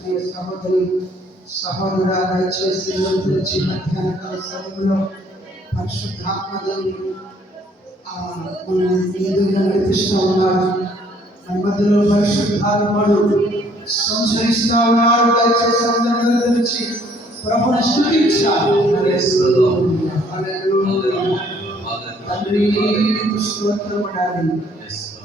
ప్రియ సహోదరి సహోదర దయచేసి చిన్న మధ్యాహ్న సమయంలో పరిశుద్ధాత్మదేవి ఉన్నారు మన మధ్యలో పరిశుద్ధాత్మడు ఉన్నారు దయచేసి అందరూ తెరిచి ప్రభుని స్థుతించాలి తండ్రి స్తోత్రం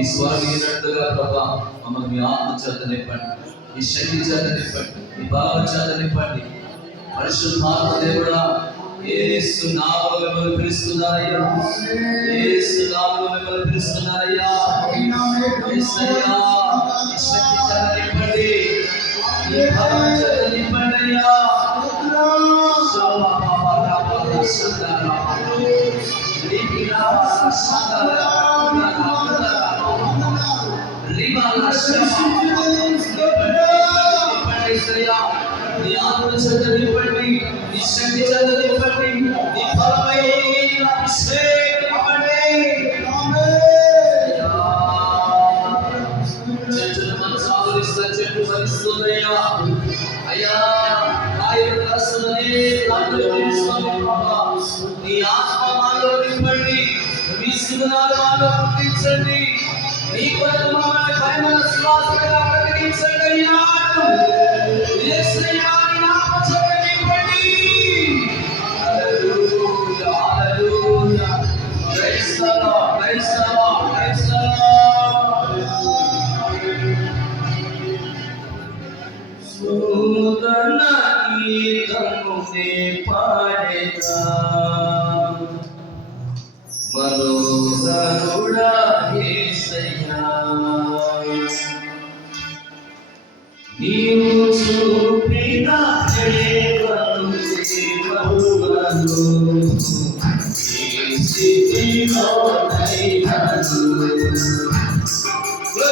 ఈ స్వరం వినట్టుగా ప్రభా మమ్మల్ని మీ ఆత్మ చేత నింపండి మీ శక్తి చేత నింపండి మీ భావ చేత నింపండి పరిశుద్ధాత్మ దేవుడా ఏసు నామములు మిమ్మల్ని పిలుస్తున్నారయ్యా ఏసు నామములు మిమ్మల్ని పిలుస్తున్నారయ్యా మీ శక్తి చేత నింపండి మీ భావ చేత నింపండి అయ్యా Santa Rama, Santa Rama, Santa Rama, అయ్యా ఆయన రాసులని నాతో తెలుసుకోండి ప్రభా. నీ ఆత్మ మాలో నింపండి మీ సుగుణాలు మాలో పుట్టించండి Thank you.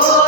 Oh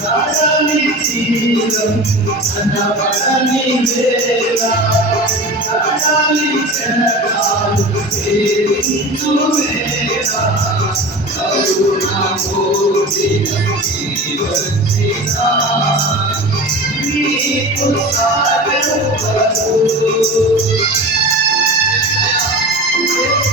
తారని తీరం అనవరని వేళ తారని క్షణకాలు తేరించు వేళ కరుణ భోజిన జీవంతిక నీకు సాగరు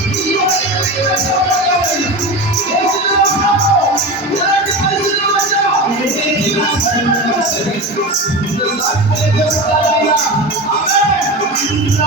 I'm Amen. ఆ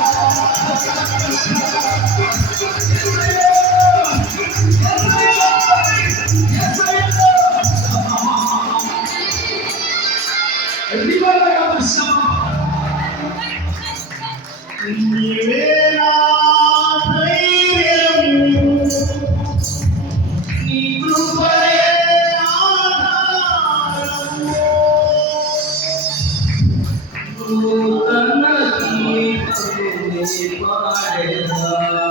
Oh, I'm not here to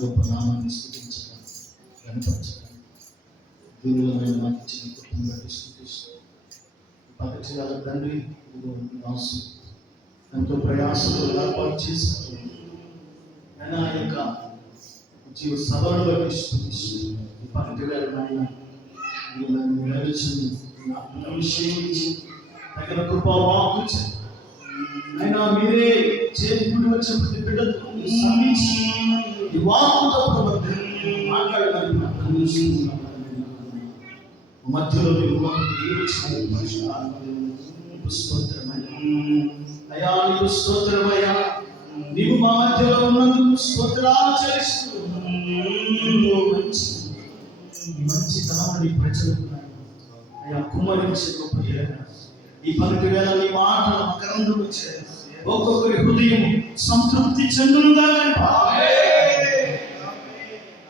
గొప్ప నామాన్ని స్థుతించడం కనపరచడం దీనిలో మాకు ఇచ్చిన కుటుంబం బట్టి స్థుతిస్తూ పక్కటి గల తండ్రి నాసు ఎంతో ప్రయాసంతో ఏర్పాటు చేశారు అయినా యొక్క జీవ సభను మీరే చేతి వచ్చిన ప్రతి బిడ్డతో ఈ వాక్కు మాట్లాడడానికి మధ్యలో నీవు మా మధ్యలో ఉన్నందుకు స్తోత్రాచరిస్తూ మంచి తనాన్ని ప్రజలు అయ్యా కుమరించే గొప్ప ఈ పలుకు వేళ నీ మాట మకరందం వచ్చే ఒక్కొక్కరి హృదయం సంతృప్తి చెందునుగా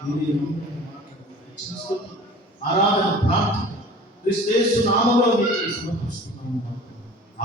హృదయం ఆరాధన ప్రార్థన క్రిస్తేసు నామంలో మీకు సమర్పిస్తున్నాము